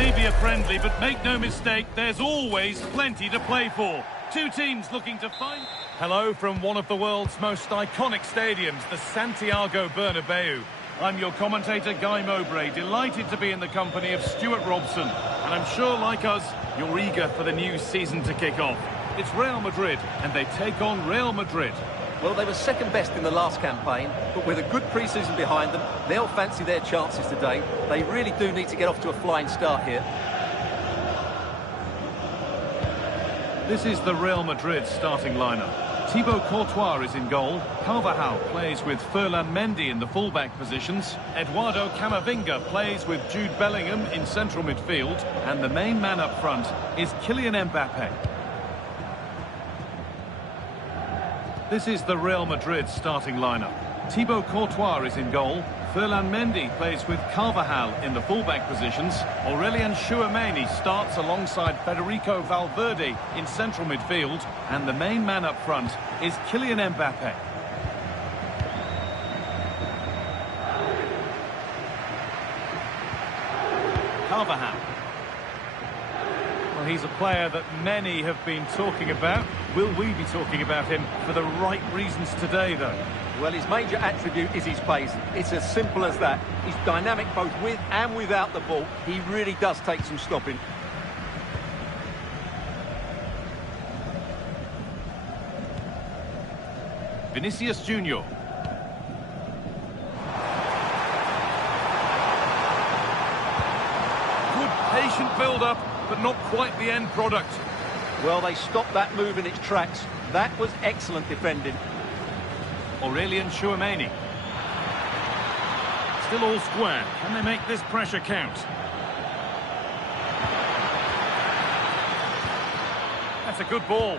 may be a friendly, but make no mistake, there's always plenty to play for. Two teams looking to find... Hello from one of the world's most iconic stadiums, the Santiago Bernabeu. I'm your commentator, Guy Mowbray, delighted to be in the company of Stuart Robson. And I'm sure, like us, you're eager for the new season to kick off. It's Real Madrid, and they take on Real Madrid. Well, they were second best in the last campaign, but with a good pre-season behind them, they'll fancy their chances today. They really do need to get off to a flying start here. This is the Real Madrid starting lineup. Thibaut Courtois is in goal. Carvajal plays with Ferland Mendy in the fullback positions. Eduardo Camavinga plays with Jude Bellingham in central midfield. And the main man up front is Kylian Mbappe. This is the Real Madrid starting lineup. Thibaut Courtois is in goal. Ferland Mendy plays with Carvajal in the fullback positions. Aurelien Tchouameni starts alongside Federico Valverde in central midfield. And the main man up front is Kylian Mbappe. Carvajal. Well, he's a player that many have been talking about. Will we be talking about him for the right reasons today, though? Well, his major attribute is his pace. It's as simple as that. He's dynamic both with and without the ball. He really does take some stopping. Vinicius Junior. Good patient build-up, but not quite the end product. Well, they stopped that move in its tracks. That was excellent defending. Aurelien Tchouameni. Still all square. Can they make this pressure count? That's a good ball.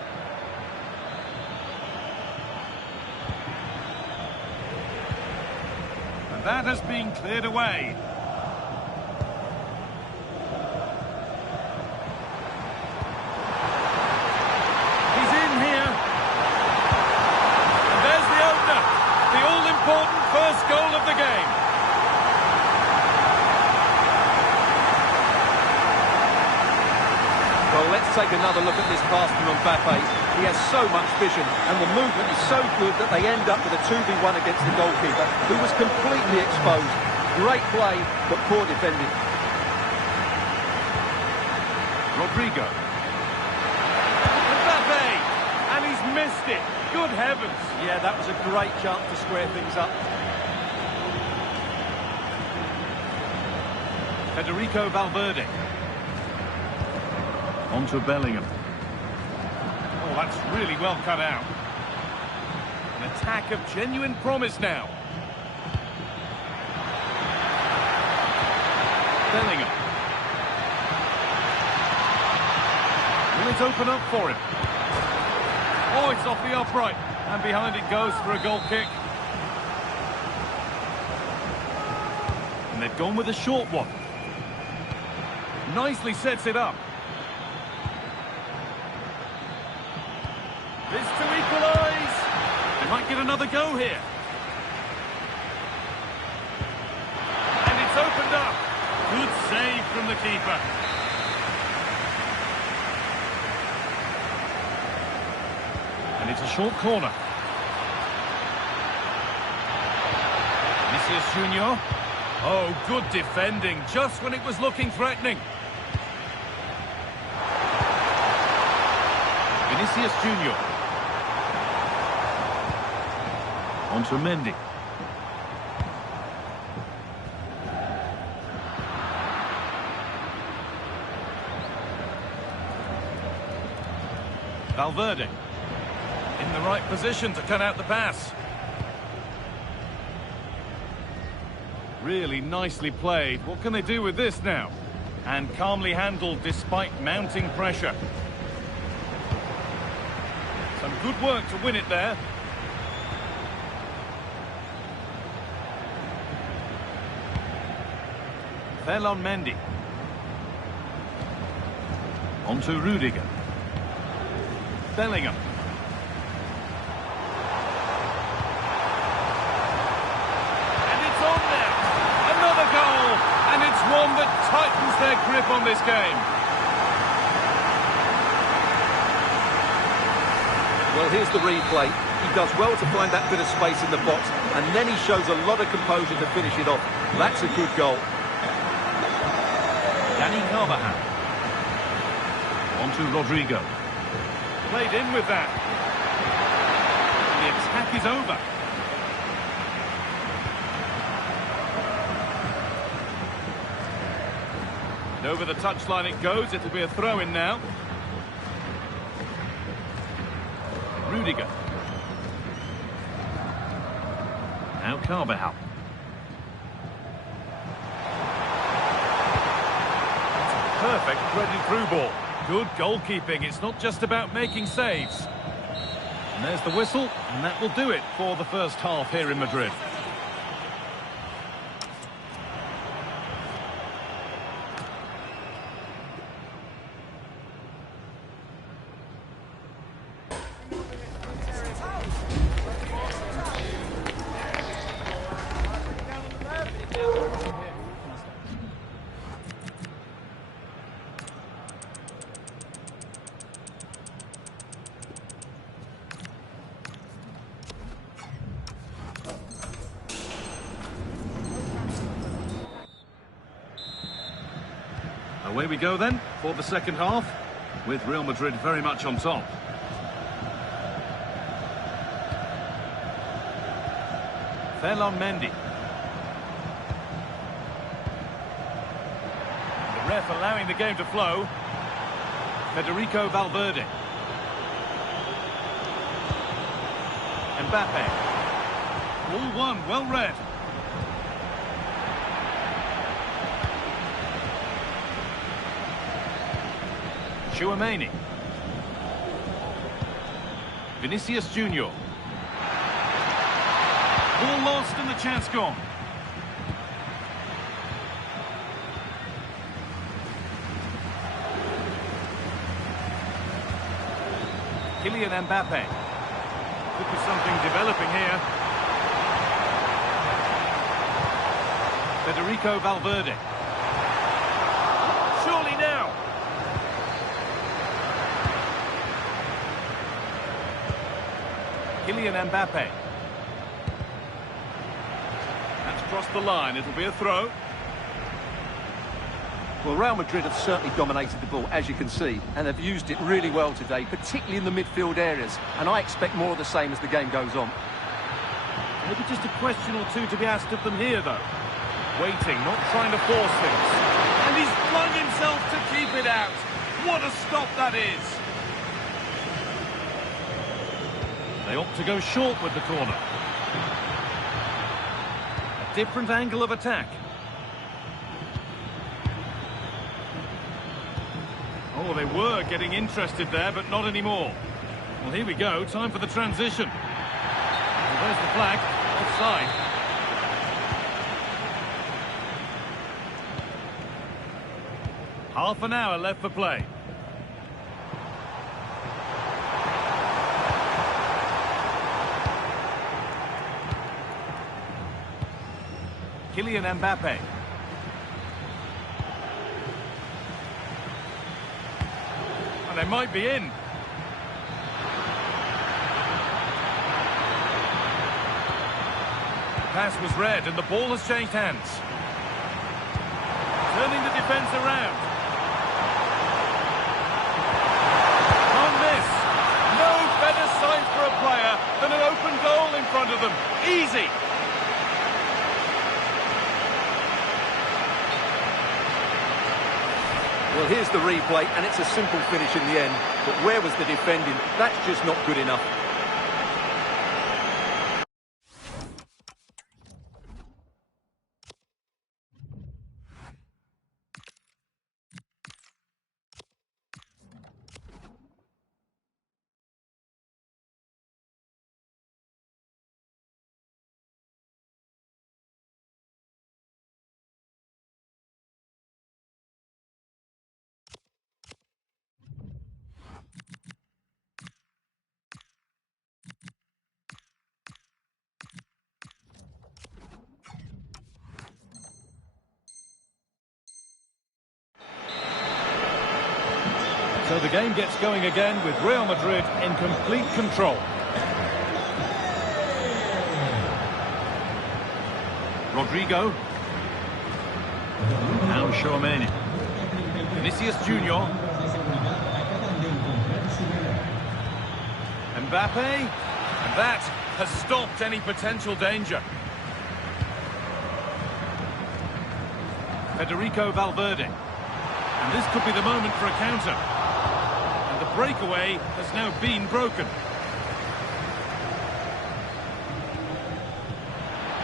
And that has been cleared away. Important first goal of the game. Well, let's take another look at this pass from Mbappe. He has so much vision, and the movement is so good that they end up with a 2v1 against the goalkeeper, who was completely exposed. Great play, but poor defending. Rodrigo. Mbappe! And he's missed it. Good heavens. Yeah, that was a great chance to square things up. Federico Valverde. On to Bellingham. Oh, that's really well cut out. An attack of genuine promise now. Bellingham. Will it open up for him? Oh, it's off the upright. And behind it goes for a goal kick. And they've gone with a short one. Nicely sets it up. This to equalise. They might get another go here. And it's opened up. Good save from the keeper. And it's a short corner. Vinicius Junior. Oh, good defending, just when it was looking threatening. Vinicius Junior. On to Mendy. Valverde. In the right position to cut out the pass. Really nicely played. What can they do with this now? And calmly handled despite mounting pressure. Some good work to win it there. Ferland Mendy. On to Rudiger. Bellingham. And it's on now. Another goal. And it's one that tightens their grip on this game. Well, here's the replay. He does well to find that bit of space in the box, and then he shows a lot of composure to finish it off. That's a good goal. Danny Carvajal. On to Rodrigo. Played in with that. The attack is over. And over the touchline it goes. It'll be a throw-in now. Rudiger. Now Carvajal. Perfect threaded through ball. Good goalkeeping. It's not just about making saves. And there's the whistle, and that will do it for the first half here in Madrid. Away we go then for the second half, with Real Madrid very much on top. Ferland Mendy. The ref allowing the game to flow. Federico Valverde. Mbappe. All one, well read. Chouameni. Vinicius Junior. Ball lost and the chance gone. Kylian Mbappe. Could be something developing here. Federico Valverde. Surely now. Kylian Mbappe. That's crossed the line. It'll be a throw. Well, Real Madrid have certainly dominated the ball, as you can see, and they've used it really well today, particularly in the midfield areas. And I expect more of the same as the game goes on. Maybe just a question or two to be asked of them here, though. Waiting, not trying to force things. And he's flung himself to keep it out. What a stop that is. They opt to go short with the corner. A different angle of attack. Oh, they were getting interested there, but not anymore. Well, here we go. Time for the transition. Well, there's the flag. Offside. Half an hour left for play. Kylian Mbappe. And they might be in. Pass was read and the ball has changed hands. Turning the defence around. Can't miss. No better sight for a player than an open goal in front of them. Easy. Well, here's the replay, and it's a simple finish in the end. But where was the defending? That's just not good enough. So the game gets going again with Real Madrid in complete control. Rodrigo. Now Tchouaméni. Vinicius Junior. Mbappe. And that has stopped any potential danger. Federico Valverde. And this could be the moment for a counter. And the breakaway has now been broken.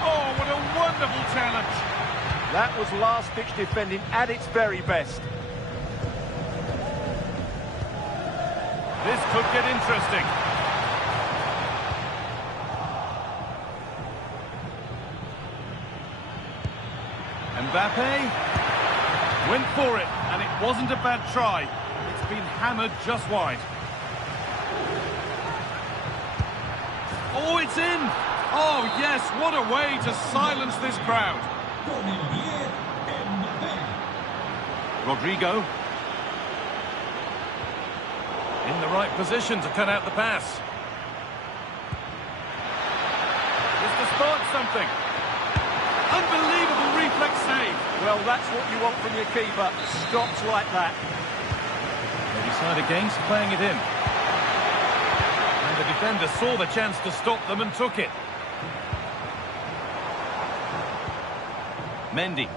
Oh, what a wonderful challenge. That was last-ditch defending at its very best. This could get interesting. Mbappe went for it, and it wasn't a bad try. It's been hammered just wide. Oh, it's in! Oh, yes, what a way to silence this crowd. Rodrigo. In the right position to cut out the pass. This to start something. Unbelievable reflex save. Well, that's what you want from your keeper. Stops like that. They decide against playing it in. And the defender saw the chance to stop them and took it. Mendy.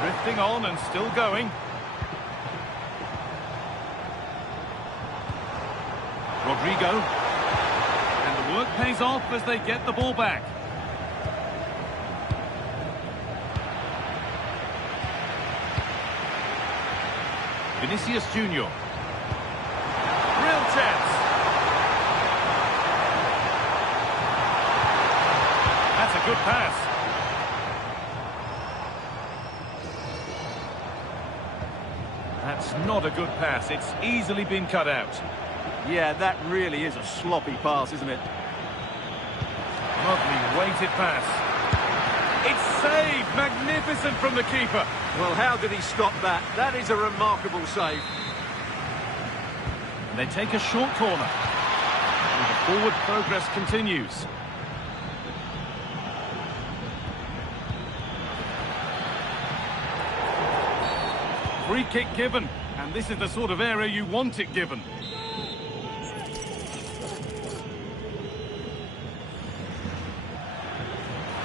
Drifting on and still going. Rodrigo. And the work pays off as they get the ball back. Vinicius Junior. Real chance. That's a good pass. That's not a good pass. It's easily been cut out. Yeah, that really is a sloppy pass, isn't it? Lovely weighted pass. It's saved. Magnificent from the keeper. Well, how did he stop that? That is a remarkable save. They take a short corner. And the forward progress continues. Free kick given. And this is the sort of area you want it given.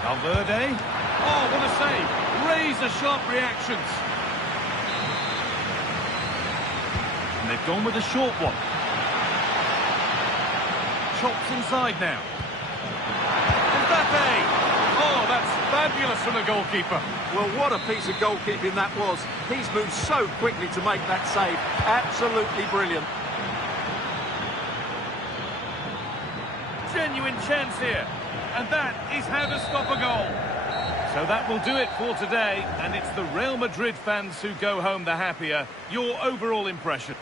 Valverde. Oh, what a save. Razor-sharp reactions. And they've gone with a short one. Chops inside now. Mbappe. Oh, that's fabulous from the goalkeeper. Well, what a piece of goalkeeping that was. He's moved so quickly to make that save. Absolutely brilliant. Genuine chance here. And that is how to stop a goal. So that will do it for today, and it's the Real Madrid fans who go home the happier. Your overall impression?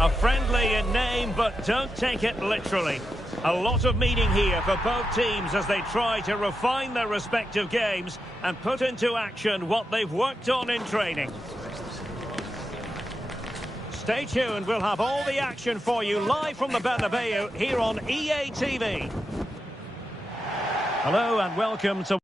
A friendly in name, but don't take it literally. A lot of meaning here for both teams as they try to refine their respective games and put into action what they've worked on in training. Stay tuned, we'll have all the action for you live from the Bernabeu here on EA TV. Hello and welcome to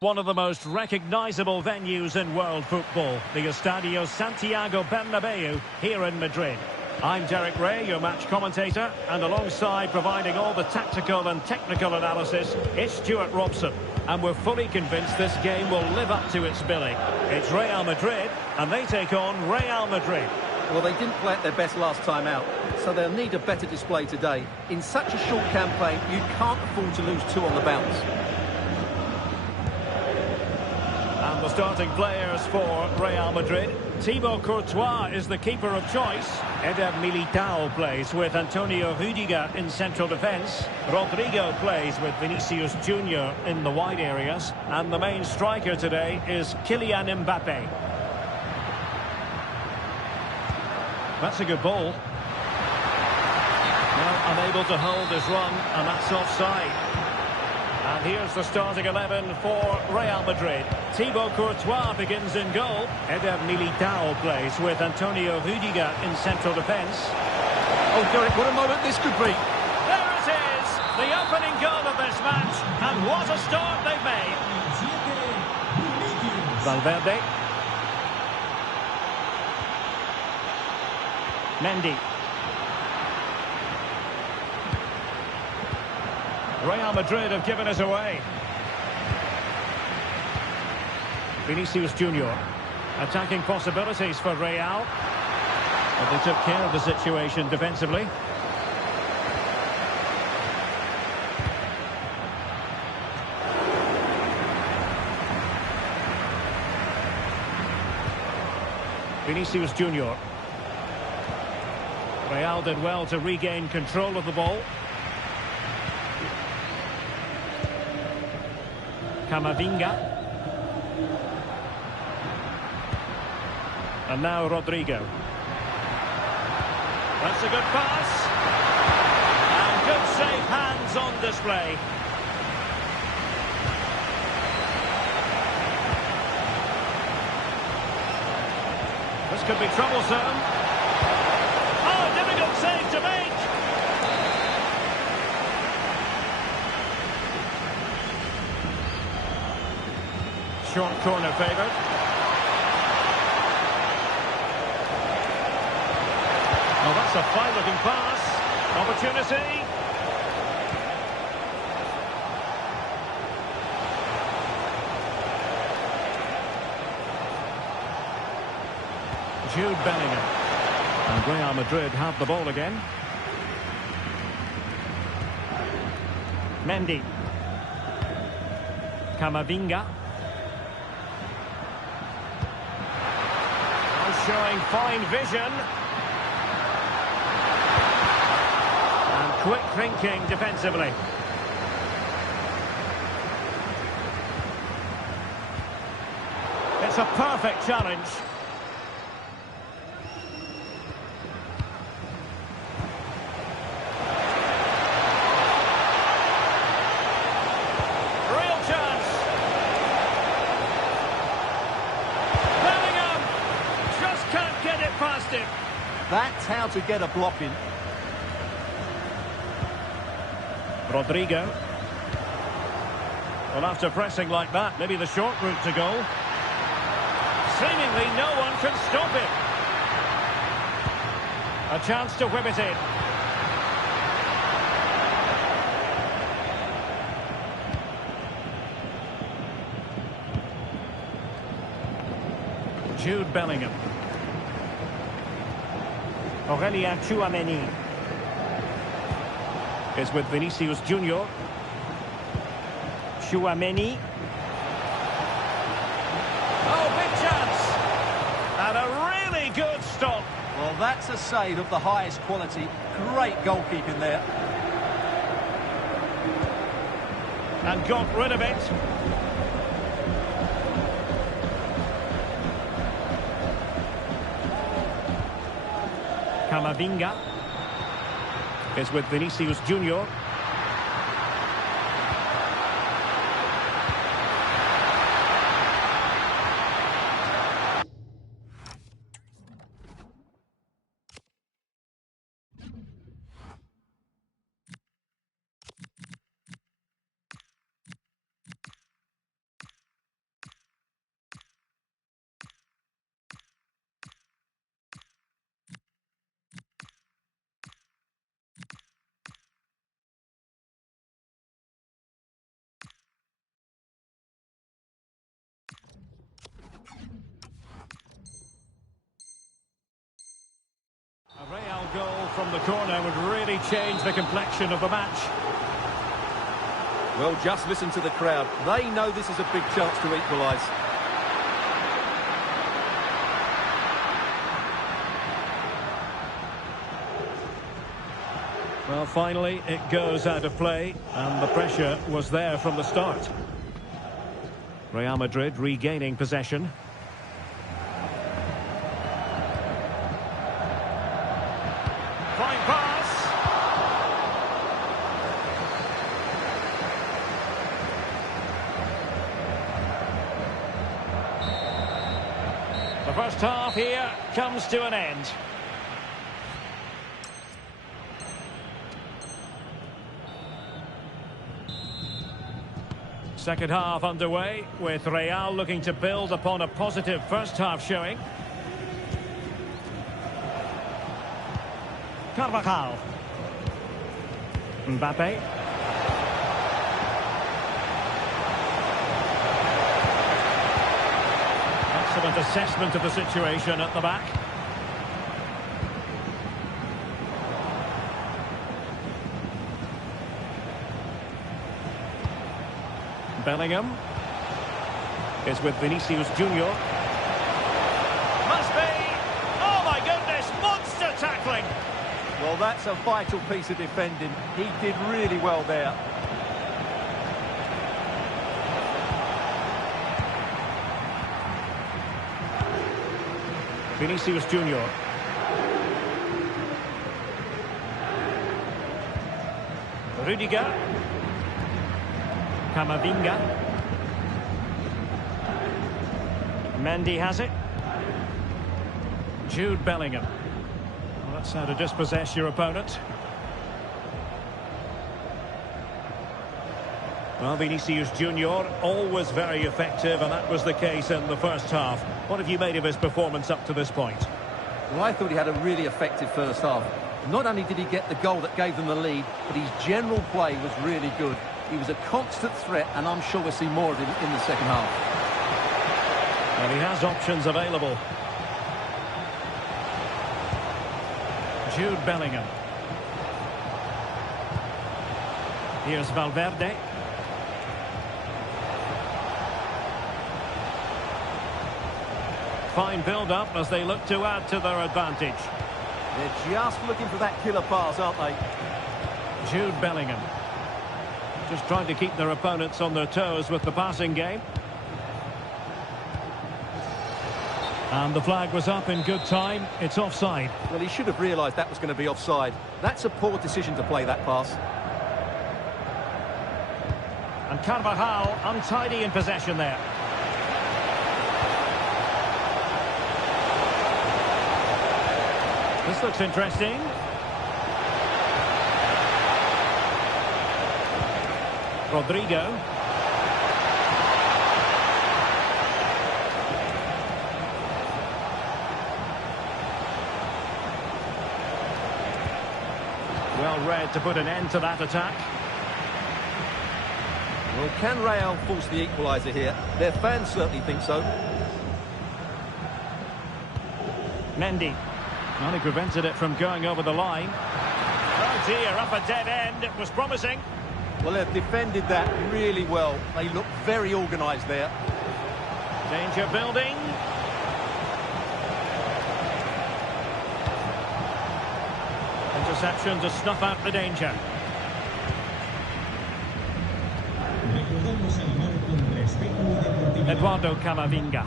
one of the most recognisable venues in world football, the Estadio Santiago Bernabeu here in Madrid. I'm Derek Ray, your match commentator, and alongside providing all the tactical and technical analysis, it's Stuart Robson. And we're fully convinced this game will live up to its billing. It's Real Madrid, and they take on Real Madrid. Well, they didn't play at their best last time out, so they'll need a better display today. In such a short campaign, you can't afford to lose two on the bounce. And the starting players for Real Madrid. Thibaut Courtois is the keeper of choice. Eder Militao plays with Antonio Rüdiger in central defence. Rodrigo plays with Vinicius Junior in the wide areas. And the main striker today is Kylian Mbappe. That's a good ball. Now unable to hold his run, and that's offside. And here's the starting 11 for Real Madrid. Thibaut Courtois begins in goal. Eder Militao plays with Antonio Rüdiger in central defence. Oh, Derek, what a moment this could be. There it is, the opening goal of this match. And what a start they've made. Valverde. Mendy. Real Madrid have given us away. Vinicius Junior. Attacking possibilities for Real. But they took care of the situation defensively. Vinicius Junior. Real did well to regain control of the ball. Camavinga. And now Rodrigo. That's a good pass. And good safe hands on display. This could be troublesome. Oh, difficult save to make. Short corner favoured. Oh, that's a fine-looking pass. Opportunity. Jude Bellingham. And Real Madrid have the ball again. Mendy. Camavinga. Showing fine vision. And quick thinking defensively. It's a perfect challenge. Real chance. Bellingham just can't get it past him. That's how to get a block in. Rodrigo. Well, after pressing like that, maybe the short route to goal. Seemingly no one can stop it. A chance to whip it in. Jude Bellingham. Aurelien Tchouameni is with Vinicius Junior. Tchouameni. Oh, big chance! And a really good stop. Well, that's a save of the highest quality. Great goalkeeping there. And got rid of it. Camavinga is with Vinicius Junior. A Real goal from the corner would really change the complexion of the match. Well, just listen to the crowd. They know this is a big chance to equalise. Well, finally, it goes out of play, and the pressure was there from the start. Real Madrid regaining possession. Fine pass. The first half here comes to an end. Second half underway, with Real looking to build upon a positive first half showing. Carvajal. Mbappe. Excellent assessment of the situation at the back. Bellingham is with Vinicius Junior. Must be! Oh my goodness, monster tackling! Well, that's a vital piece of defending. He did really well there. Vinicius Junior. Rudiger. Camavinga. Mendy has it. Jude Bellingham. Well, that's how to dispossess your opponent. Well, Vinicius Junior, always very effective, and that was the case in the first half. What have you made of his performance up to this point? Well, I thought he had a really effective first half. Not only did he get the goal that gave them the lead, but his general play was really good. He was a constant threat, and I'm sure we'll see more of him in the second half. And he has options available. Jude Bellingham. Here's Valverde. Fine build-up as they look to add to their advantage. They're just looking for that killer pass, aren't they? Jude Bellingham. Just trying to keep their opponents on their toes with the passing game. And the flag was up in good time. It's offside. Well, he should have realised that was going to be offside. That's a poor decision to play that pass. And Carvajal untidy in possession there. This looks interesting. Rodrigo. Well read to put an end to that attack. Well, can Real force the equaliser here? Their fans certainly think so. Mendy. Well, he prevented it from going over the line. Oh dear, up a dead end. It was promising. Well, they've defended that really well. They look very organised there. Danger building. Interception to snuff out the danger. Eduardo Camavinga.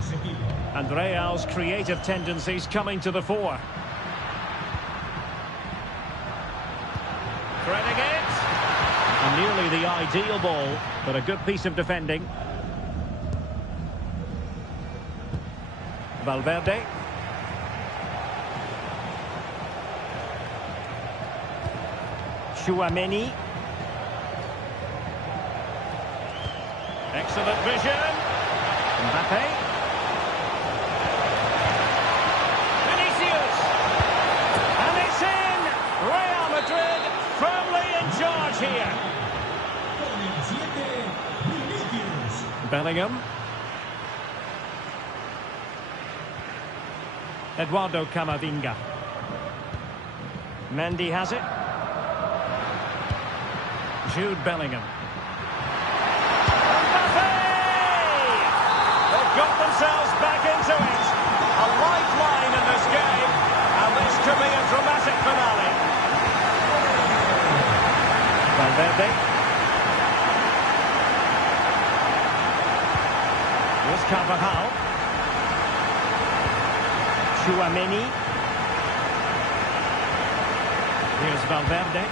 And Real's creative tendencies coming to the fore. Threading it. And nearly the ideal ball, but a good piece of defending. Valverde. Tchouaméni. Excellent vision. Mbappe. Vinicius. And it's in. Real Madrid firmly in charge here. Bellingham. Eduardo Camavinga. Mendy has it. Jude Bellingham. Mbappe! They've got themselves back into it. A lifeline in this game, and this could be a dramatic finale. Valverde. Here's Carvajal. Tchouaméni. Here's Valverde.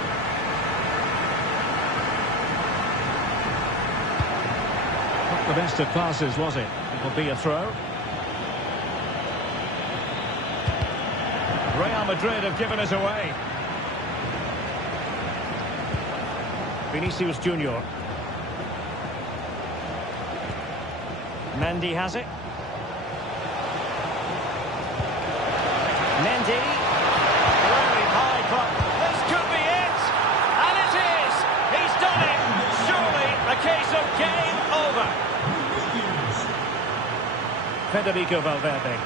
Not the best of passes, was it? It will be a throw. Real Madrid have given us away. Vinicius Junior. Mendy has it. Mendy. Very high club. This could be it. And it is. He's done it. Surely a case of game over. Federico Valverde.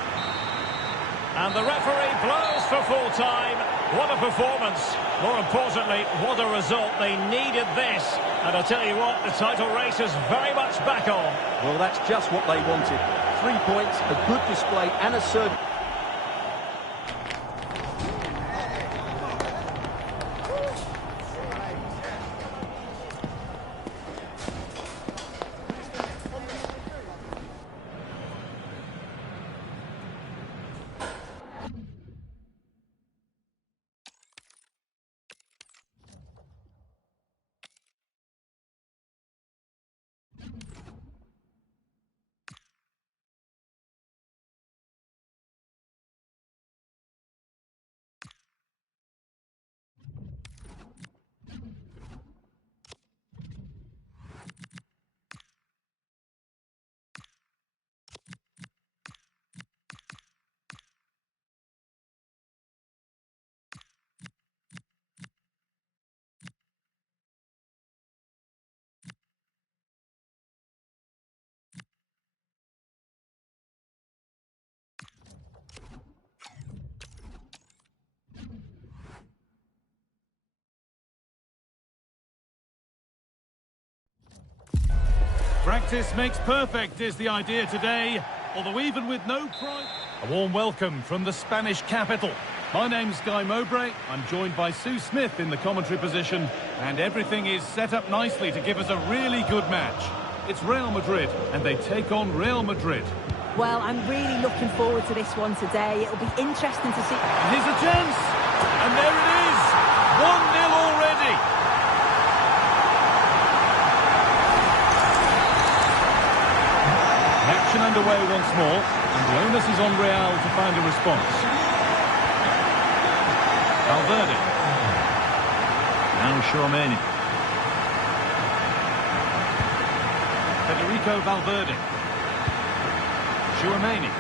And the referee blows for full time. What a performance. More importantly, what a result. They needed this. And I tell you what, the title race is very much back on. Well, that's just what they wanted. 3 points, a good display and a serve. Practice makes perfect is the idea today, although even with no prize... A warm welcome from the Spanish capital. My name's Guy Mowbray. I'm joined by Sue Smith in the commentary position, and everything is set up nicely to give us a really good match. It's Real Madrid, and they take on Real Madrid. Well, I'm really looking forward to this one today. It'll be interesting to see... And here's a chance! And there it is! 1-0 already! Action underway once more, and the onus is on Real to find a response. Valverde. Now Tchouaméni. Federico Valverde. Tchouaméni.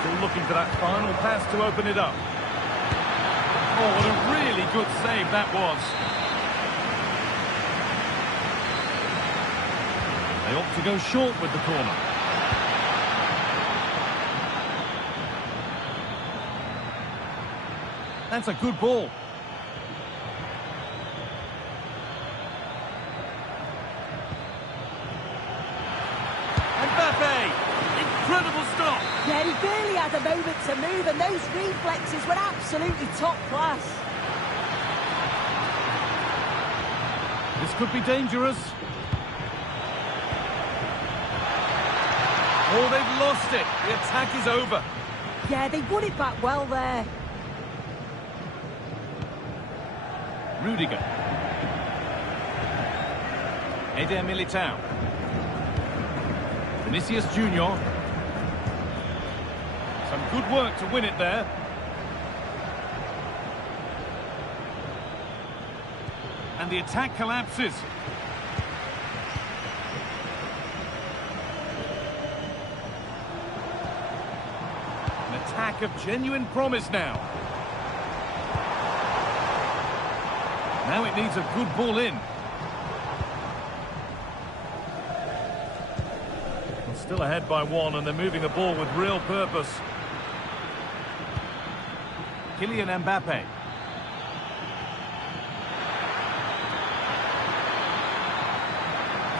Still looking for that final pass to open it up. Oh, what a really good save that was. They opt to go short with the corner. That's a good ball. Mbappe! Incredible stop! Yeah, he barely had a moment to move, and those reflexes were absolutely top class. This could be dangerous. Oh, they've lost it. The attack is over. Yeah, they won it back well there. Rudiger. Eder Militao. Vinicius Junior. Some good work to win it there. And the attack collapses. An attack of genuine promise now. Now it needs a good ball in. Well, still ahead by one, and they're moving the ball with real purpose. Kylian Mbappe.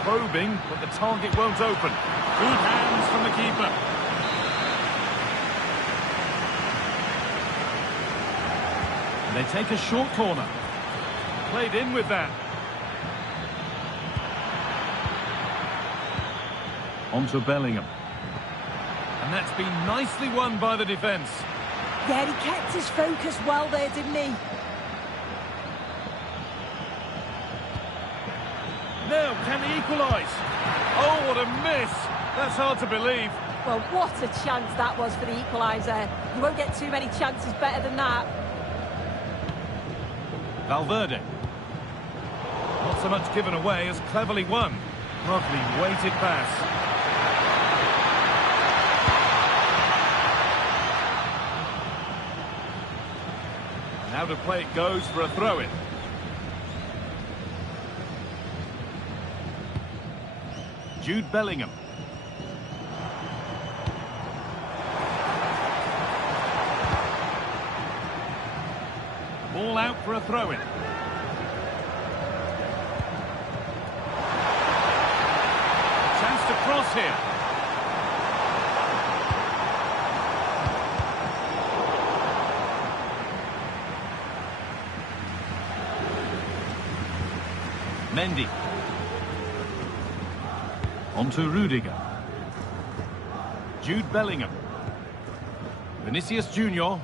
Probing, but the target won't open. Good hands from the keeper. And they take a short corner. Played in with that. On to Bellingham. And that's been nicely won by the defence. Yeah, he kept his focus well there, didn't he? Now, can he equalise? Oh, what a miss! That's hard to believe. Well, what a chance that was for the equaliser. You won't get too many chances better than that. Valverde. Not so much given away as cleverly won. Lovely weighted pass. And out of play it goes for a throw-in. Jude Bellingham. Ball out for a throw-in. Chance to cross here. Mendy. On to Rudiger. Jude Bellingham. Vinicius Junior.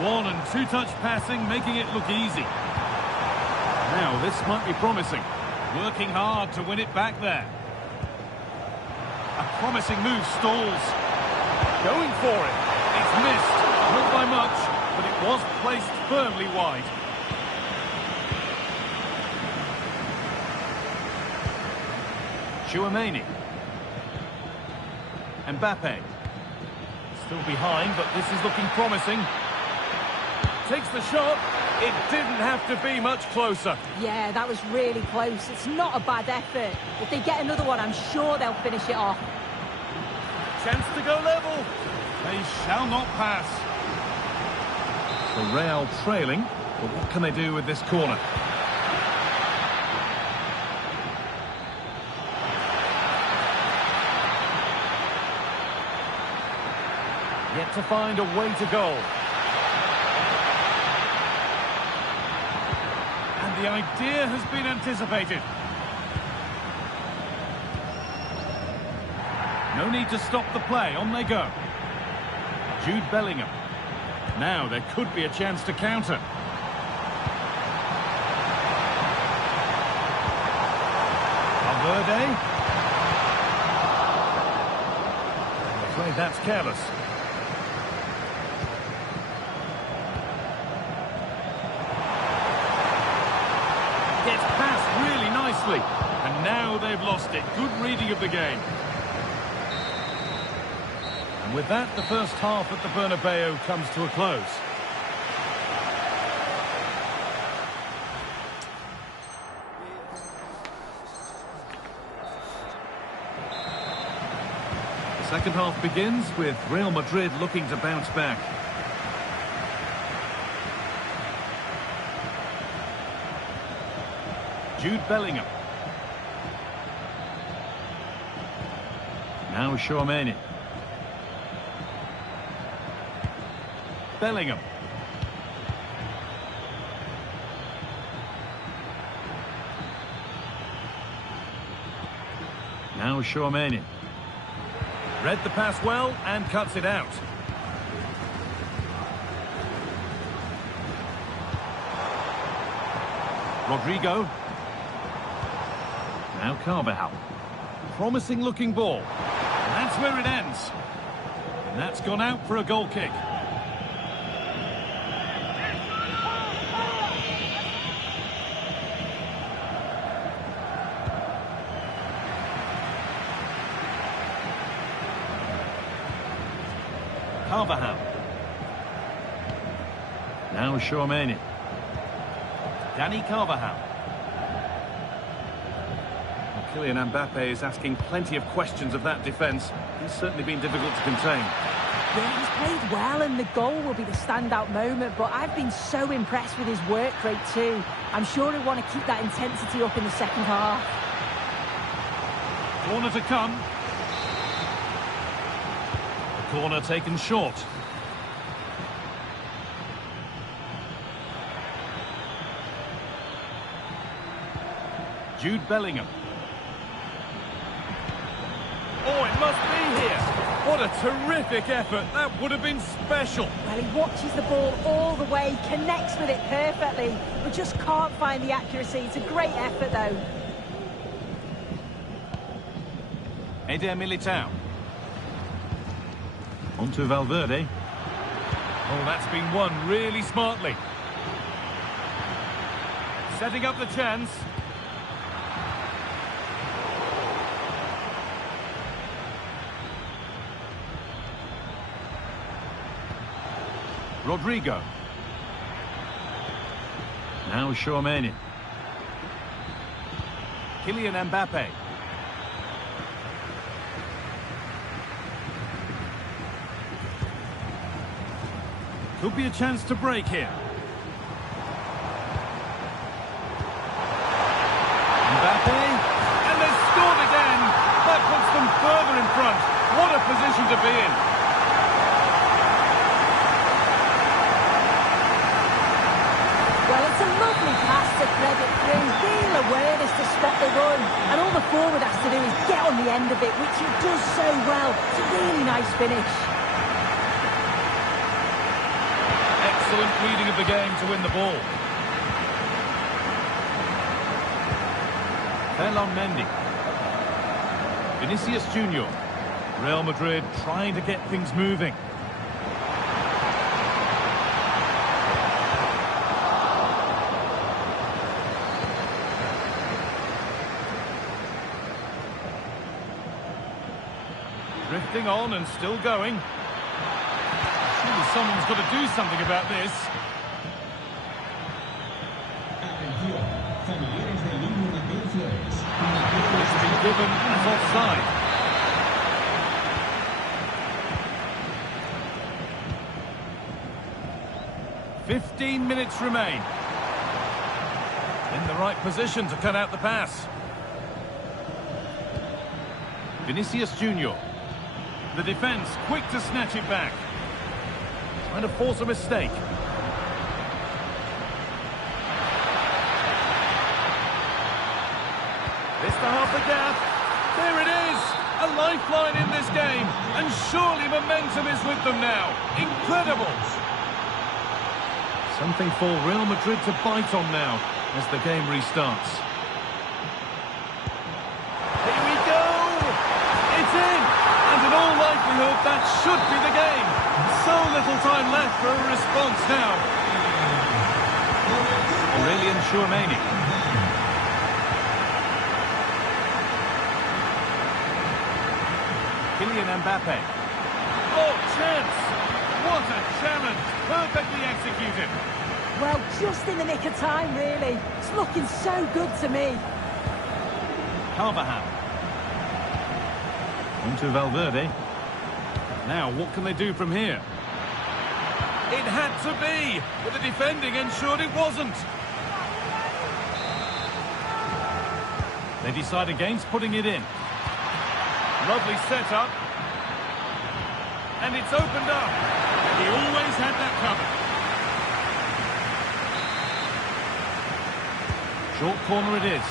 One and two touch passing, making it look easy. Now this might be promising. Working hard to win it back there. A promising move stalls. Going for it. It's missed. Not by much, but it was placed firmly wide. Tchouaméni. Mbappe. Still behind, but this is looking promising. Takes the shot. It didn't have to be much closer. Yeah, that was really close. It's not a bad effort. If they get another one, I'm sure they'll finish it off. Chance to go level. They shall not pass. The Real trailing, but what can they do with this corner? Yet to find a way to goal. And the idea has been anticipated. No need to stop the play, on they go. Jude Bellingham. Now there could be a chance to counter. Valverde. I'm afraid that's careless. Gets past really nicely. And now they've lost it. Good reading of the game. And with that, the first half at the Bernabeu comes to a close. The Second half begins with Real Madrid looking to bounce back. Jude Bellingham. Now Tchouaméni. Bellingham. Now Tchouaméni. Read the pass well and cuts it out. Rodrigo. Now Carvajal. Promising looking ball. And that's where it ends. And that's gone out for a goal kick. Carvajal. Now Tchouaméni. Dani Carvajal. Well, Kylian Mbappe is asking plenty of questions of that defence. He's certainly been difficult to contain. Yeah, he's played well and the goal will be the standout moment, but I've been so impressed with his work rate too. I'm sure he'll want to keep that intensity up in the second half. Corner to come. Corner taken short. Jude Bellingham. Oh, it must be here. What a terrific effort. That would have been special. Well, he watches the ball all the way, connects with it perfectly, but just can't find the accuracy. It's a great effort, though. Eder Militao. On to Valverde. Oh, that's been won really smartly. Setting up the chance. Rodrigo. Now Tchouaméni. Kylian Mbappe. Could be a chance to break here. Mbappe, and they've scored again. That puts them further in front. What a position to be in. Well, it's a lovely pass to thread it through. Real awareness to spot the run. And all the forward has to do is get on the end of it, which he does so well. It's a really nice finish. Excellent reading of the game to win the ball. Ferland Mendy. Vinicius Junior. Real Madrid trying to get things moving. Drifting on and still going. Surely someone's got to do something about this. It's been given as offside. "15 minutes remain. In the right position to cut out the pass. Vinicius Junior. The defence quick to snatch it back. Trying to force a mistake. This to half the gap. There it is! A lifeline in this game. And surely momentum is with them now. Incredible! Something for Real Madrid to bite on now as the game restarts. Here we go! It's in! And in all likelihood, that should be the game. So little time left for a response now. Aurelien Tchouaméni. Kylian Mbappe. Oh, chance! What a challenge! Perfectly executed. Well, just in the nick of time, really. It's looking so good to me. Carvajal. On to Valverde. Now, what can they do from here? It had to be, but the defending ensured it wasn't. They decide against putting it in. Lovely setup. And it's opened up. And he always had that covered. Short corner it is.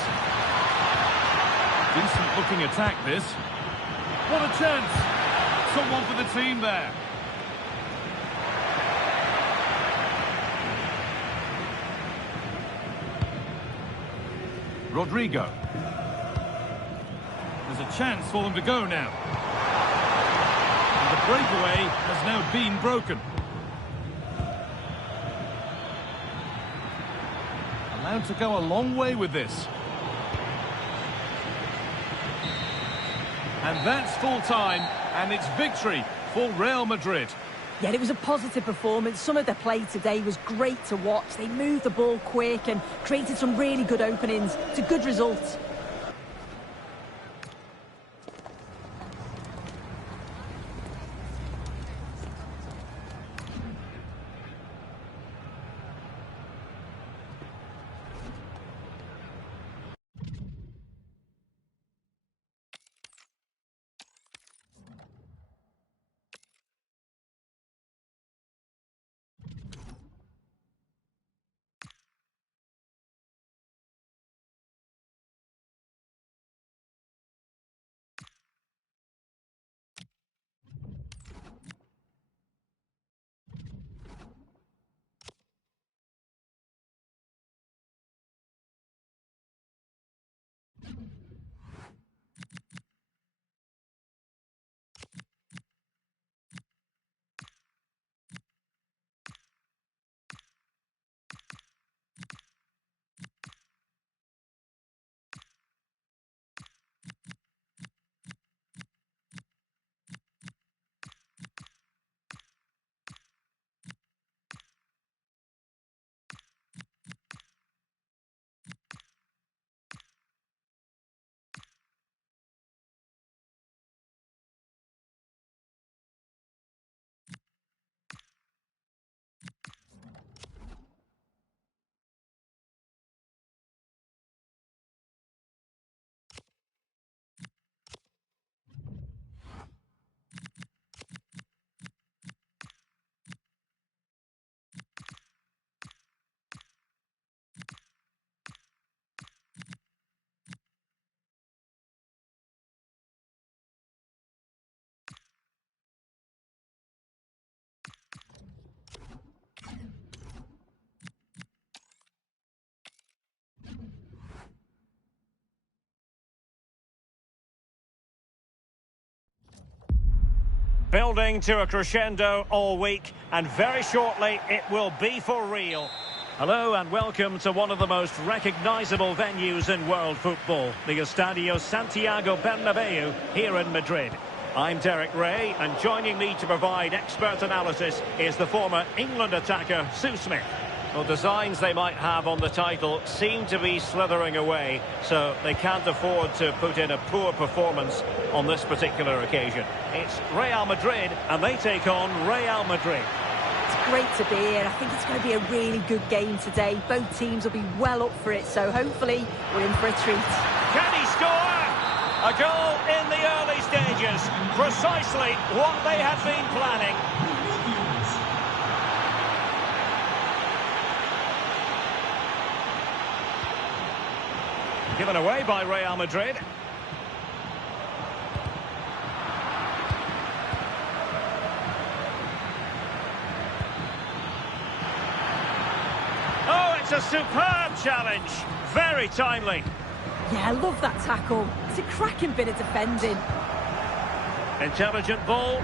Decent looking attack this. What a chance. Someone for the team there. Rodrigo. There's a chance for them to go now. And the breakaway has now been broken. Allowed to go a long way with this. And that's full time, and it's victory for Real Madrid. Yeah, it was a positive performance. Some of their play today was great to watch. They moved the ball quick and created some really good openings. It's a good result. Building to a crescendo all week, and very shortly it will be for real. Hello and welcome to one of the most recognisable venues in world football, the Estadio Santiago Bernabeu here in Madrid. I'm Derek Ray, and joining me to provide expert analysis is the former England attacker Sue Smith. Well, designs they might have on the title seem to be slithering away, so they can't afford to put in a poor performance on this particular occasion. It's Real Madrid, and they take on Real Madrid. It's great to be here. I think it's going to be a really good game today. Both teams will be well up for it, so hopefully we're in for a treat. Can he score? A goal in the early stages. Precisely what they had been planning. Given away by Real Madrid. Oh, it's a superb challenge. Very timely. Yeah, I love that tackle. It's a cracking bit of defending. Intelligent ball.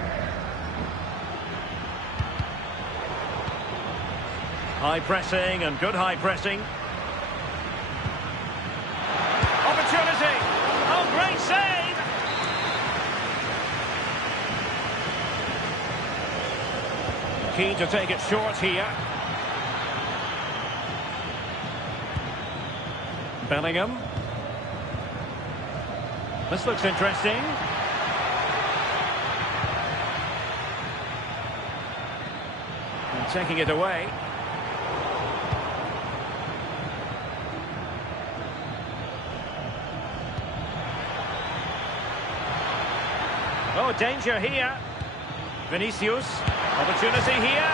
High pressing and good high pressing. Opportunity. Oh, great save. Keen to take it short here. Bellingham. This looks interesting. taking it away. Oh, danger here. Vinicius, opportunity here.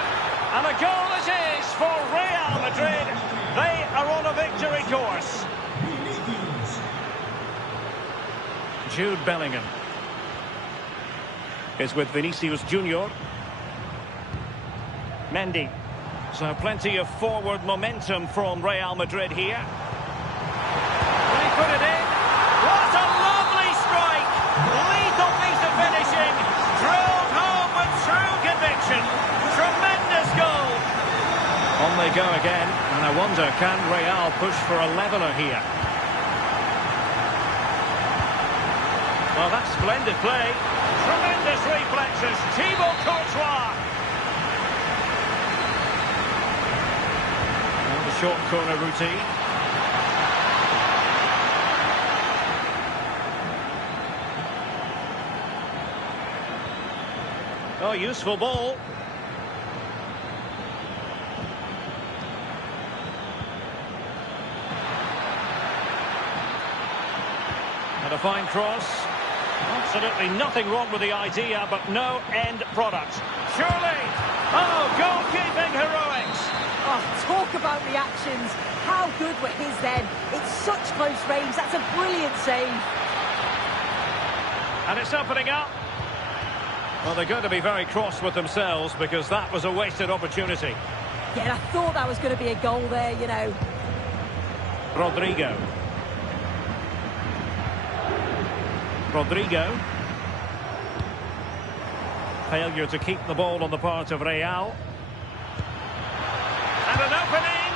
And a goal it is for Real Madrid. They are on a victory course. Jude Bellingham is with Vinicius Junior. Mendy. So plenty of forward momentum from Real Madrid here. Will he put it in? What a lovely strike! Lethal piece of finishing. Drilled home with true conviction. Tremendous goal. On they go again. And I wonder, can Real push for a leveller here? Well, that's splendid play. Tremendous reflexes. Thibaut Courtois. And the short corner routine. Oh, useful ball. And a fine cross. Absolutely nothing wrong with the idea, but no end product. Surely! Oh, goalkeeping heroics! Oh, talk about reactions. How good were his then? It's such close range. That's a brilliant save. And it's opening up. Well, they're going to be very cross with themselves because that was a wasted opportunity. Yeah, and I thought that was going to be a goal there, you know. Rodrigo. Failure to keep the ball on the part of Real. And an opening!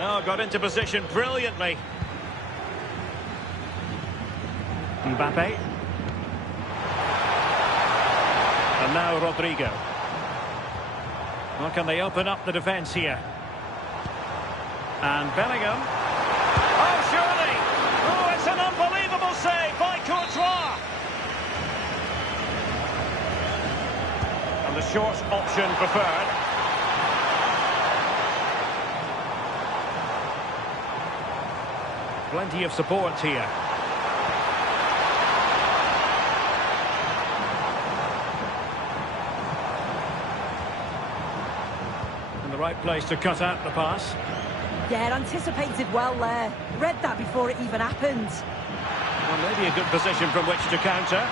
Oh, got into position brilliantly. Mbappe. And now Rodrigo. Well, can they open up the defence here? And Bellingham. Oh, surely! Oh, it's an unbelievable save by Courtois! And the short option preferred. Plenty of support here. In the right place to cut out the pass. Yeah, anticipated well there. Read that before it even happened. Well, maybe a good position from which to counter.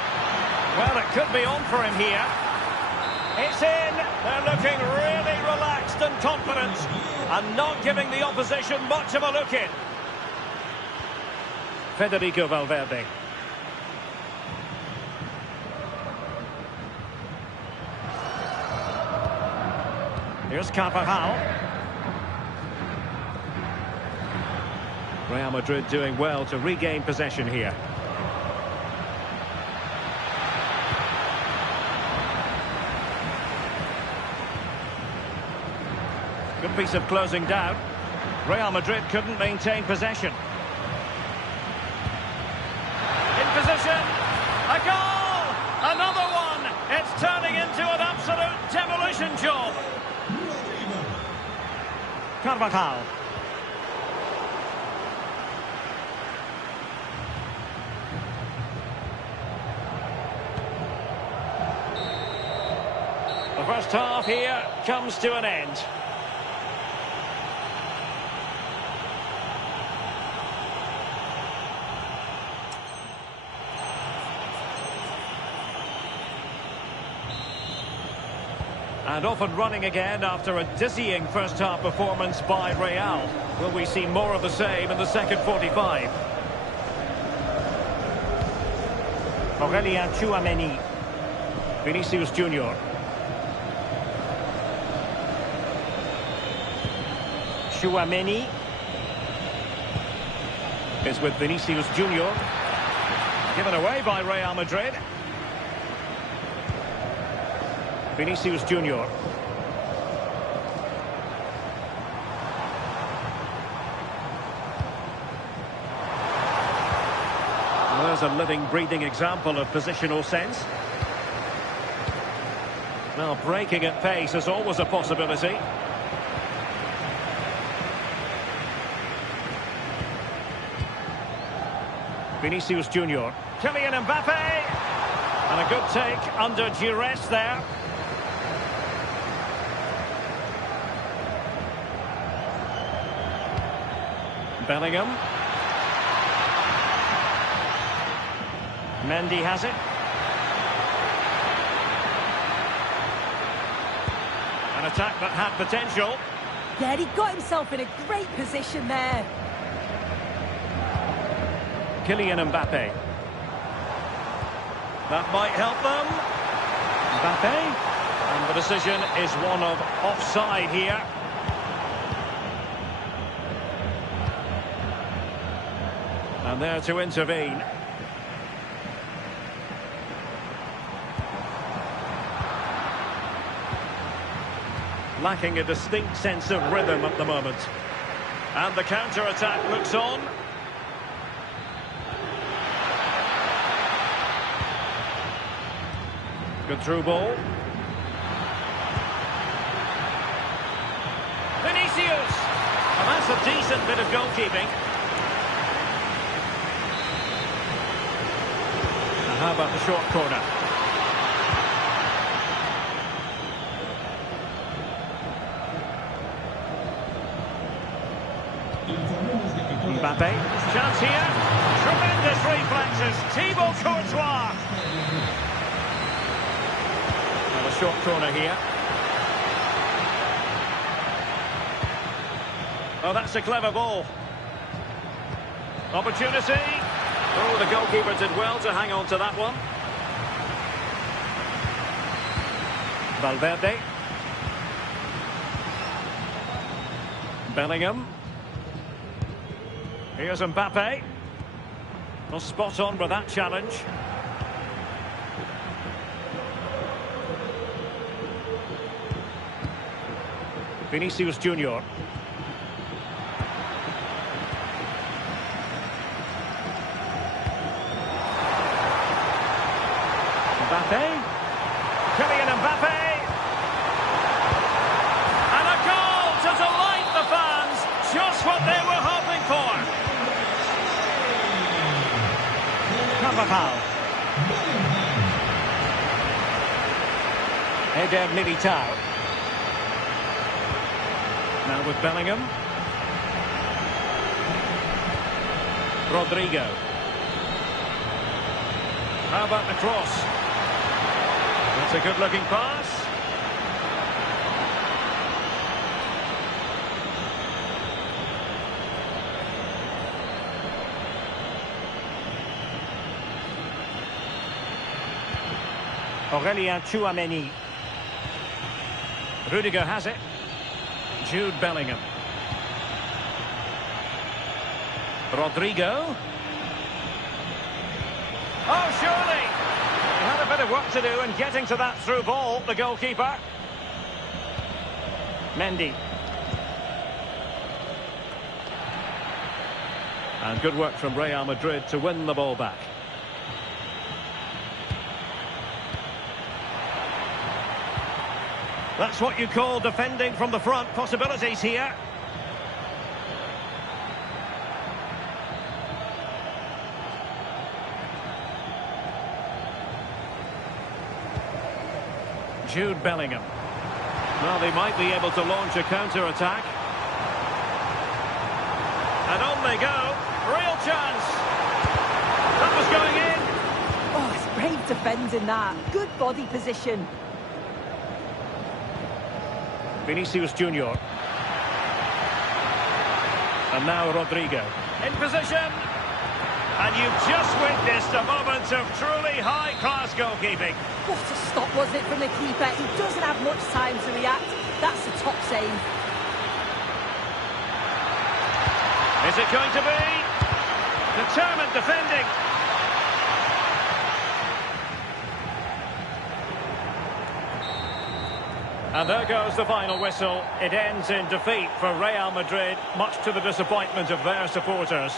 Well, it could be on for him here. It's in. They're looking really relaxed and confident and not giving the opposition much of a look in. Federico Valverde. Here's Carvajal. Real Madrid doing well to regain possession here. Good piece of closing down. Real Madrid couldn't maintain possession. Position, a goal, another one. It's turning into an absolute demolition job. Carvajal. The first half here comes to an end. And off and running again after a dizzying first-half performance by Real. Will we see more of the same in the second 45? Aurelien Tchouameni. Vinicius Junior. Tchouameni is with Vinicius Junior. Given away by Real Madrid. Vinicius Junior. There's a living, breathing example of positional sense. Well, breaking at pace is always a possibility. Vinicius Junior. Kylian Mbappe. And a good take under duress there. Bellingham. Mendy has it. An attack that had potential. Yeah, he got himself in a great position there. Kylian Mbappe. That might help them. Mbappe. And the decision is one of offside here. And there to intervene. Lacking a distinct sense of rhythm at the moment. And the counter-attack looks on. Good through ball. Vinicius! And that's a decent bit of goalkeeping. And how about the short corner? Mbappe, chance here, tremendous reflexes, Thibaut Courtois. And a short corner here. Oh, that's a clever ball. Opportunity. Oh, the goalkeeper did well to hang on to that one. Valverde. Bellingham. Here's Mbappe. Well, spot on with that challenge. Vinicius Junior. Mbappe. Kylian Mbappe. And a goal to delight the fans. Just what they were hoping for. Eder Militao. Now with Bellingham. Rodrigo. How about the cross? That's a good-looking pass. Aurelien Tchouameni. Rudiger has it. Jude Bellingham. Rodrigo. Oh, surely! He had a bit of work to do in getting to that through ball, the goalkeeper. Mendy. And good work from Real Madrid to win the ball back. That's what you call defending from the front. Possibilities here. Jude Bellingham. Well, they might be able to launch a counter-attack. And on they go. Real chance. That was going in. Oh, it's brave defending that. Good body position. Vinicius Junior. And now Rodrigo. In position. And you've just witnessed a moment of truly high-class goalkeeping. What a stop was it from the keeper. He doesn't have much time to react. That's a top save. Is it going to be? Determined defending. And there goes the final whistle. It ends in defeat for Real Madrid, much to the disappointment of their supporters.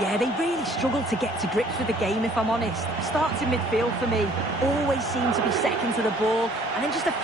Yeah, they really struggle to get to grips with the game, if I'm honest. Starts in midfield for me. Always seem to be second to the ball. And then just a...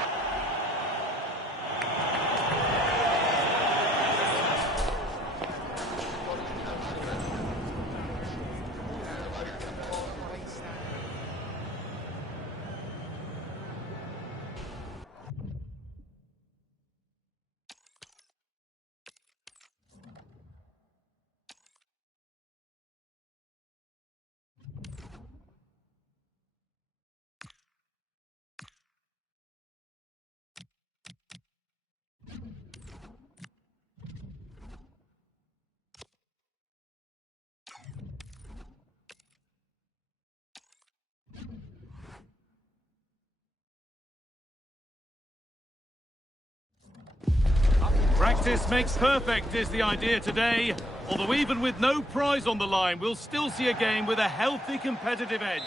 Practice makes perfect is the idea today. Although even with no prize on the line, we'll still see a game with a healthy competitive edge.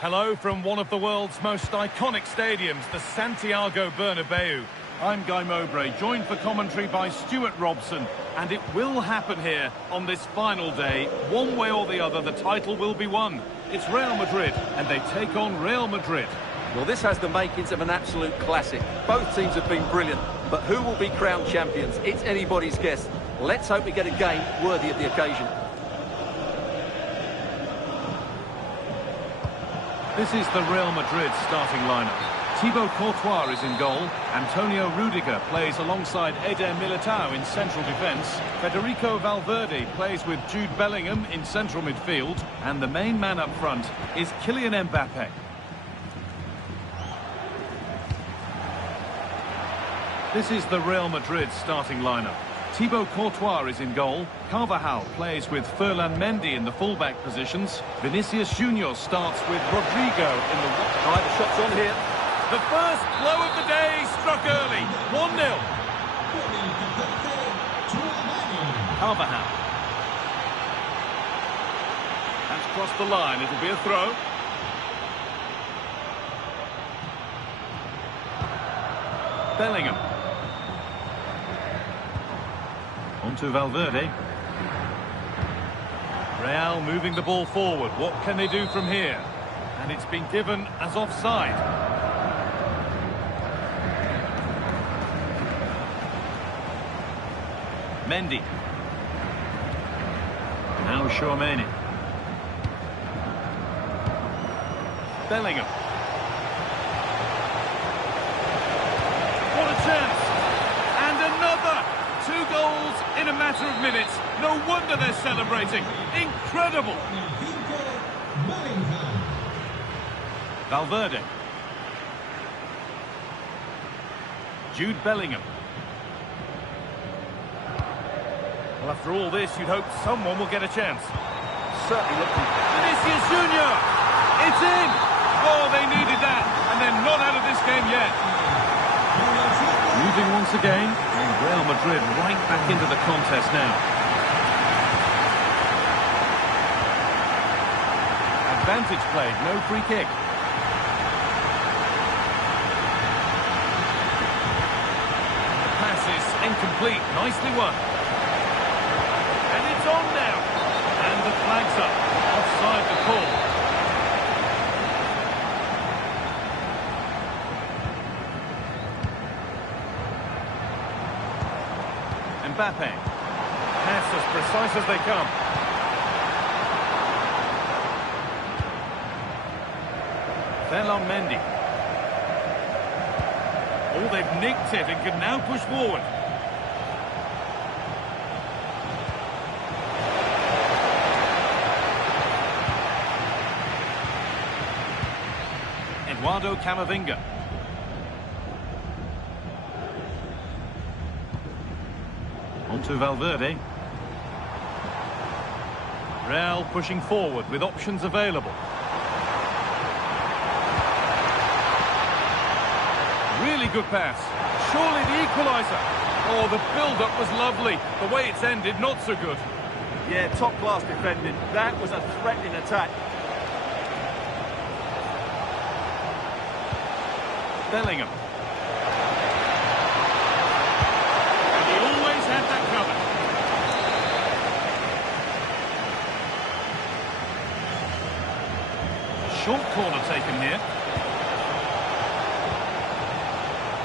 Hello from one of the world's most iconic stadiums, the Santiago Bernabeu. I'm Guy Mowbray, joined for commentary by Stuart Robson. And it will happen here on this final day. One way or the other, the title will be won. It's Real Madrid, and they take on Real Madrid. Well, this has the makings of an absolute classic. Both teams have been brilliant, but who will be crowned champions? It's anybody's guess. Let's hope we get a game worthy of the occasion. This is the Real Madrid starting lineup. Thibaut Courtois is in goal. Antonio Rudiger plays alongside Eder Militao in central defence. Federico Valverde plays with Jude Bellingham in central midfield. And the main man up front is Kylian Mbappe. This is the Real Madrid starting lineup. Thibaut Courtois is in goal. Carvajal plays with Ferland Mendy in the fullback positions. Vinicius Junior starts with Rodrigo in the... Right, the shot's on here. The first blow of the day struck early. 1-0. Carvajal. That's crossed the line. It'll be a throw. Bellingham. On to Valverde. Real moving the ball forward. What can they do from here? And it's been given as offside. Mendy. Now Tchouaméni. Bellingham. What a chance! And another! 2 goals in a matter of minutes. No wonder they're celebrating. Incredible! Valverde. Jude Bellingham. Well, after all this, you'd hope someone will get a chance. Certainly looking. Vinicius Junior! It's in! Oh, they needed that. And they're not out of this game yet. Moving once again. And Real Madrid right back into the contest now. Advantage played, no free kick. The pass is incomplete. Nicely won. And it's on now. And the flag's up. Offside the call. Mbappe. Pass as precise as they come. Ferland Mendy. Oh, they've nicked it and can now push forward. Eduardo Camavinga. On to Valverde. Real pushing forward with options available. Really good pass. Surely the equaliser. Oh, the build-up was lovely. The way it's ended, not so good. Yeah, top-class defending. That was a threatening attack. Bellingham. And he always had that covered. short corner taken here.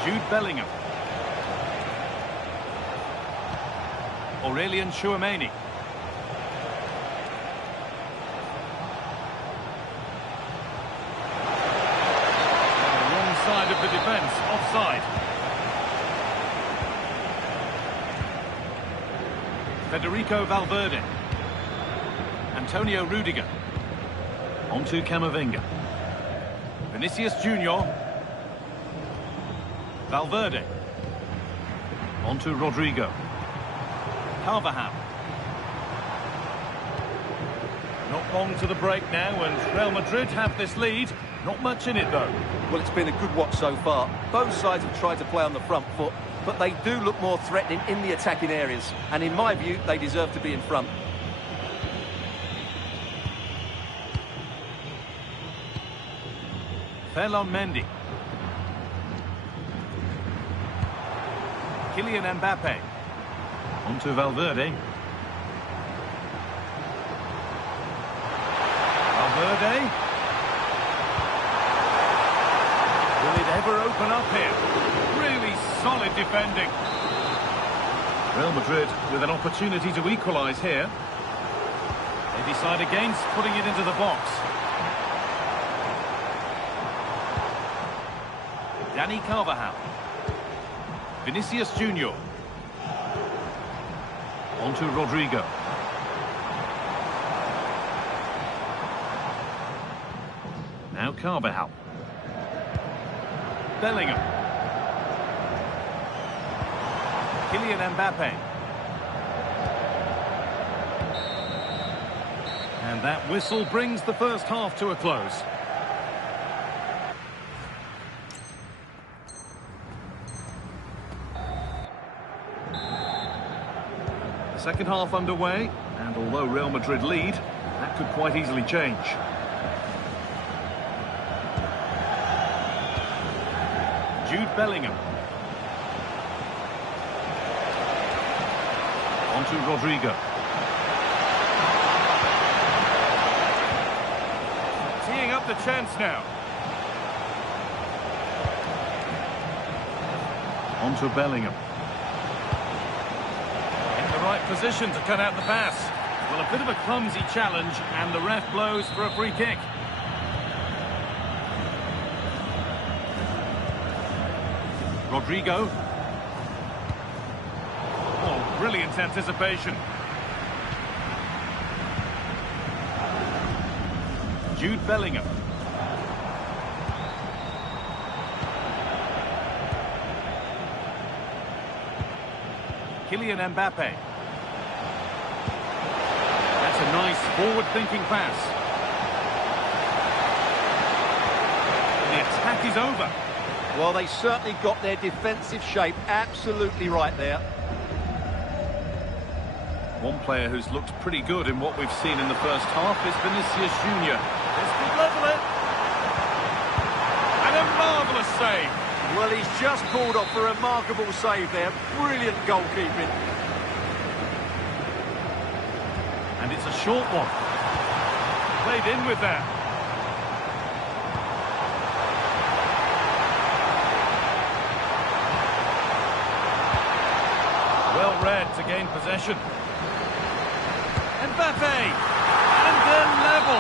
Jude Bellingham. Aurelien Tchouameni. Wrong side of the defence, offside. Federico Valverde. Antonio Rudiger. Onto Camavinga. Vinicius Junior. Valverde. Onto Rodrigo. Carvajal. Not long to the break now, and Real Madrid have this lead. Not much in it, though. Well, it's been a good watch so far. Both sides have tried to play on the front foot, but they do look more threatening in the attacking areas. And in my view, they deserve to be in front. Ferland Mendy. Kylian Mbappe. Onto Valverde. Valverde. Will it ever open up here? Really solid defending. Real Madrid with an opportunity to equalise here. They decide against putting it into the box. Dani Carvajal. Vinicius Junior. Onto Rodrigo. Now Carvajal. Bellingham. Kylian Mbappe. And that whistle brings the first half to a close. Second half underway, and although Real Madrid lead, that could quite easily change. Jude Bellingham. Onto Rodrigo. Teeing up the chance now. Onto Bellingham. Right position to cut out the pass. Well, a bit of a clumsy challenge, and the ref blows for a free kick. Rodrigo. Oh, brilliant anticipation. Jude Bellingham. Kylian Mbappe. That's a nice forward-thinking pass. The attack is over. Well, they certainly got their defensive shape absolutely right there. One player who's looked pretty good in what we've seen in the first half is Vinicius Junior. This could level it. And a marvellous save. Well, he's just pulled off a remarkable save there. Brilliant goalkeeping. And it's a short one. Played in with that. Well read to gain possession. Mbappe! And they're level.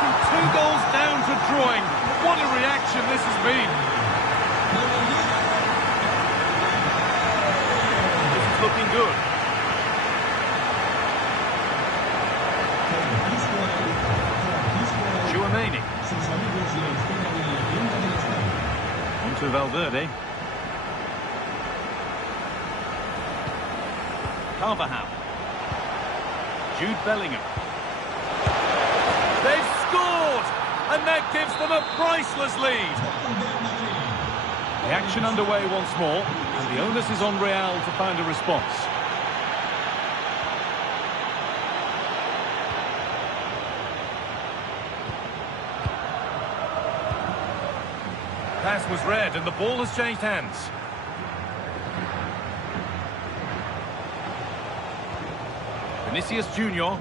From 2 goals down to drawing. What a reaction this has been. This is looking good. Tchouameni. Onto Valverde. Carvajal. Jude Bellingham. They've scored! And that gives them a priceless lead. The action underway once more, and the onus is on Real to find a response. Pass was read, and the ball has changed hands. Vinicius Junior.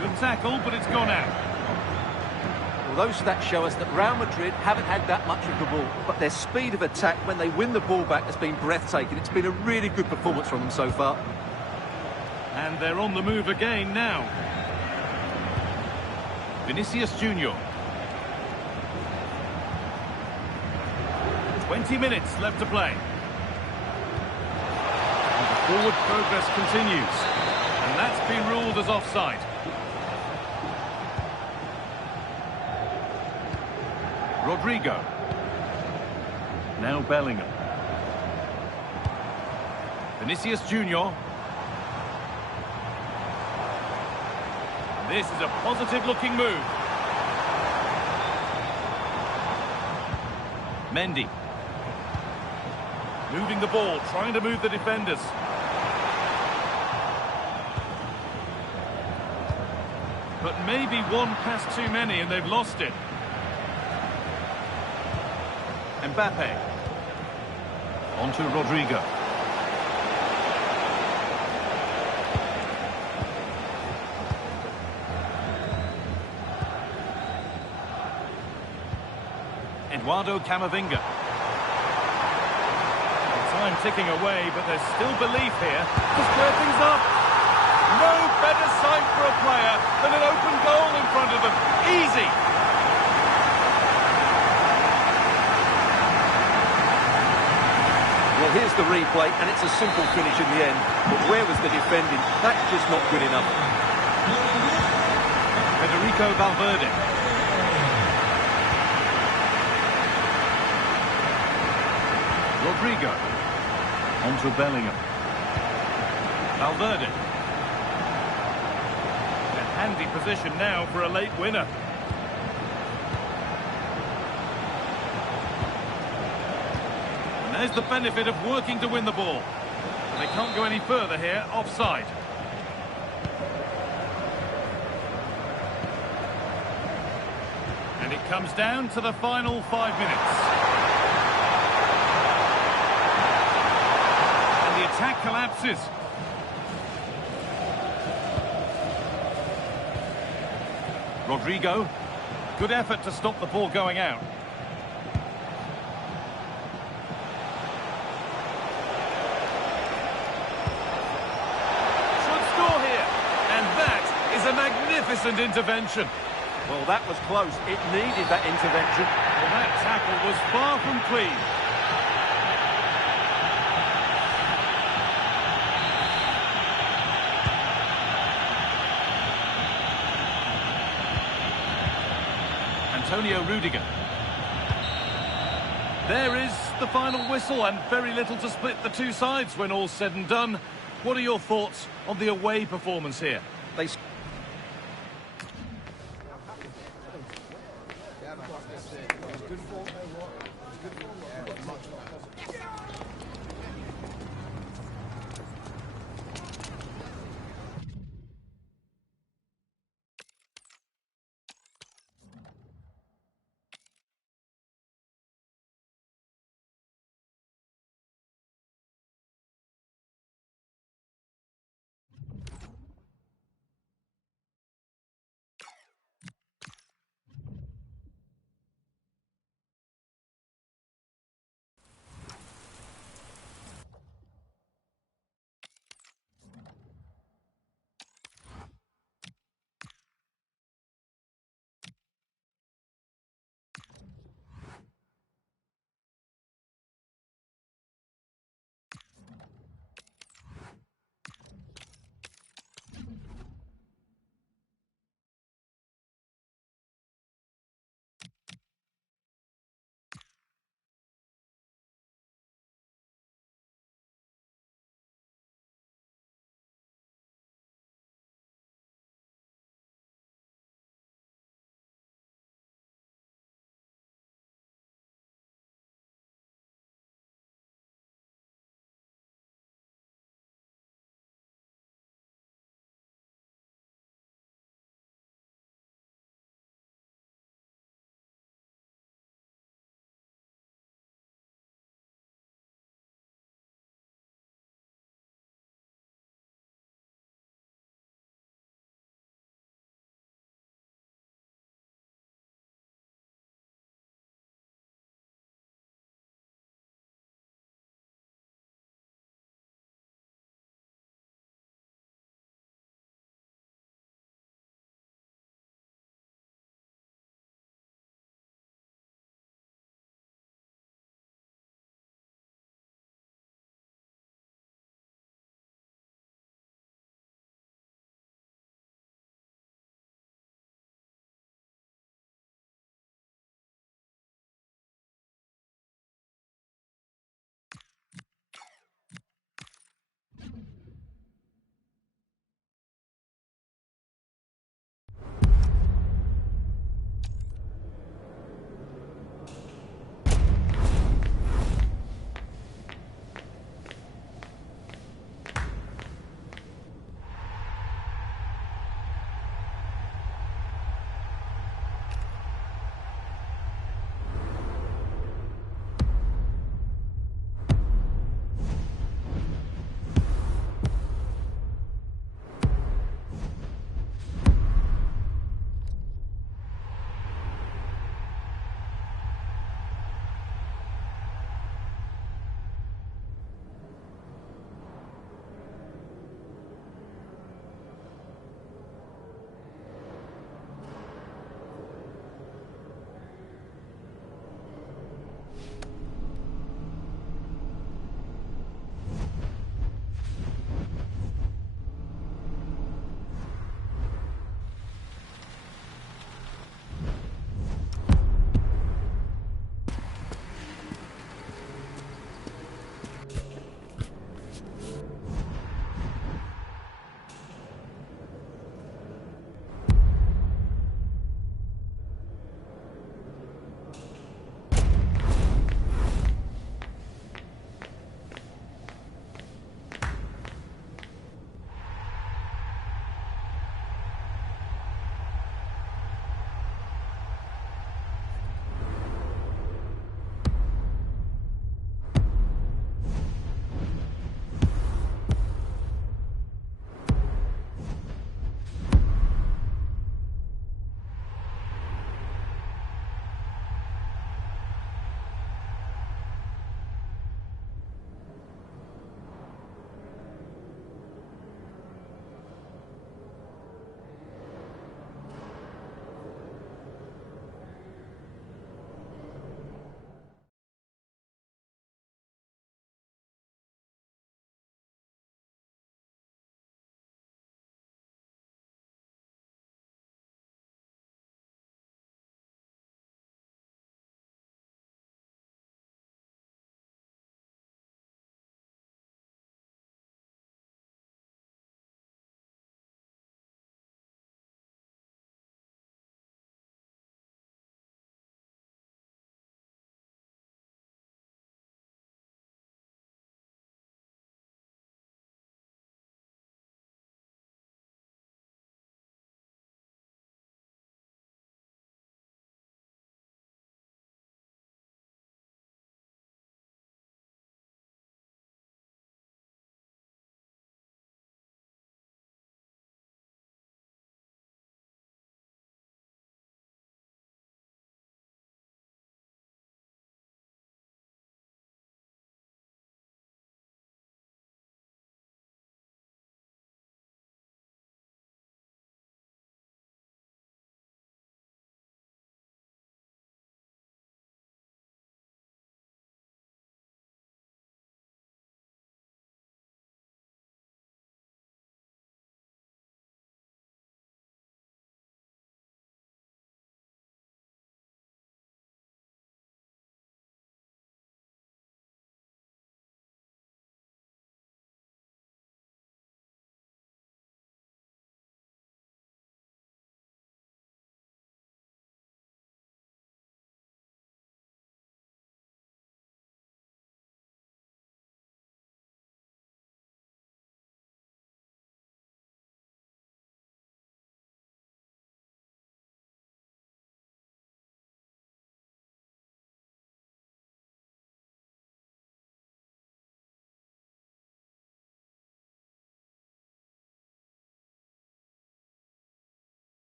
Good tackle, but it's gone out. Well, those stats show us that Real Madrid haven't had that much of the ball, but their speed of attack when they win the ball back has been breathtaking. It's been a really good performance from them so far. And they're on the move again now. Vinicius Junior. 20 minutes left to play. And the forward progress continues. And that's been ruled as offside. Rodrigo. Now Bellingham. Vinicius Junior. This is a positive-looking move. Mendy. Moving the ball, trying to move the defenders. But maybe one pass too many and they've lost it. Mbappe. On to Rodrigo. Eduardo Camavinga. Time ticking away, but there's still belief here to square things up. No better sight for a player than an open goal in front of them. Easy. Well, here's the replay, and it's a simple finish in the end. But where was the defending? That's just not good enough. Federico Valverde. Rodrigo. On to Bellingham. Valverde. A handy position now for a late winner. And there's the benefit of working to win the ball. They can't go any further here, offside. And it comes down to the final 5 minutes. Attack collapses. Rodrigo. Good effort to stop the ball going out. Should score here. And that is a magnificent intervention. Well, that was close. It needed that intervention. Well, that tackle was far from clean. Antonio Rudiger. There is the final whistle, and very little to split the two sides when all's said and done. What are your thoughts on the away performance here? They...